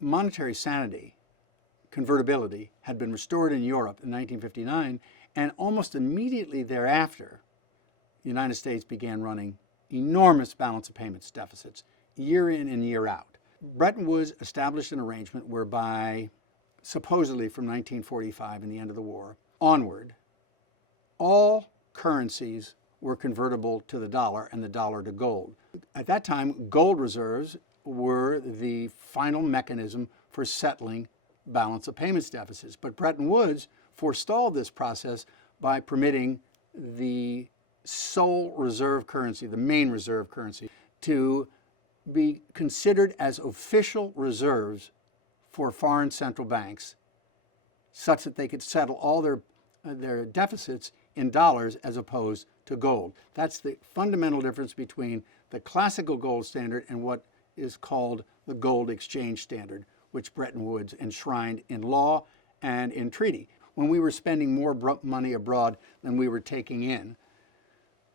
monetary sanity, convertibility, had been restored in Europe in 1959, and almost immediately thereafter, the United States began running enormous balance of payments deficits, year in and year out. Bretton Woods established an arrangement whereby, supposedly from 1945 and the end of the war onward, all currencies were convertible to the dollar and the dollar to gold. At that time, gold reserves were the final mechanism for settling balance of payments deficits. But Bretton Woods forestalled this process by permitting the sole reserve currency, the main reserve currency, to be considered as official reserves for foreign central banks, such that they could settle all their deficits in dollars as opposed to gold. That's the fundamental difference between the classical gold standard and what is called the gold exchange standard, which Bretton Woods enshrined in law and in treaty. When we were spending more money abroad than we were taking in,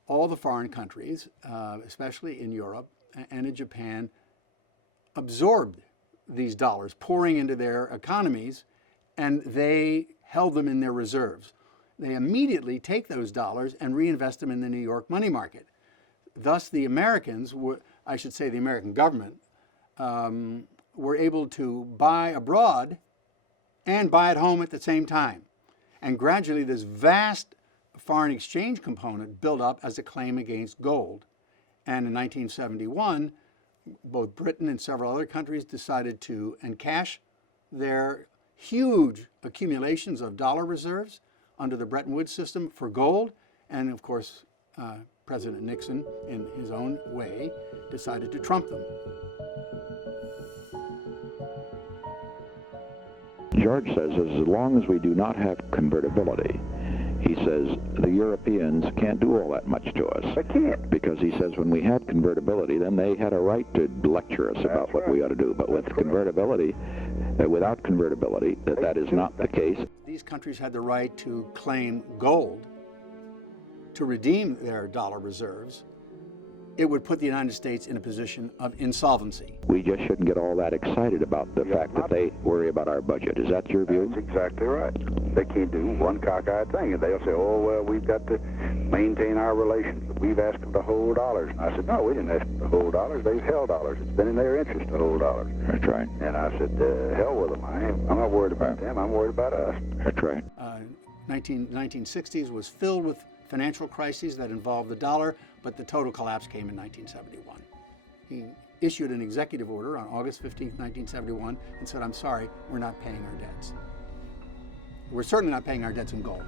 all the foreign countries, especially in Europe and in Japan, absorbed these dollars, pouring into their economies, and they held them in their reserves. They immediately take those dollars and reinvest them in the New York money market. Thus, the Americans, I should say the American government, were able to buy abroad and buy at home at the same time. And gradually, this vast foreign exchange component built up as a claim against gold. And in 1971, both Britain and several other countries decided to encash their huge accumulations of dollar reserves under the Bretton Woods system for gold. And of course, President Nixon, in his own way, decided to trump them. George says as long as we do not have convertibility, he says the Europeans can't do all that much to us. They can't. Because he says when we had convertibility, then they had a right to lecture us about what we ought to do. But with convertibility, without convertibility, that is not the case. These countries had the right to claim gold to redeem their dollar reserves. It would put the United States in a position of insolvency. We just shouldn't get all that excited about the fact that they worry about our budget. Is that your view? That's exactly right. They can't do one cockeyed thing. And they'll say, oh, well, we've got to maintain our relations. We've asked them to hold dollars. And I said, no, we didn't ask them to hold dollars. They've held dollars. It's been in their interest to hold dollars. That's right. And I said, hell with them. I'm not worried about them. I'm worried about us. That's right. 1960s was filled with financial crises that involved the dollar, but the total collapse came in 1971. He issued an executive order on August 15th, 1971, and said, I'm sorry, we're not paying our debts. We're certainly not paying our debts in gold.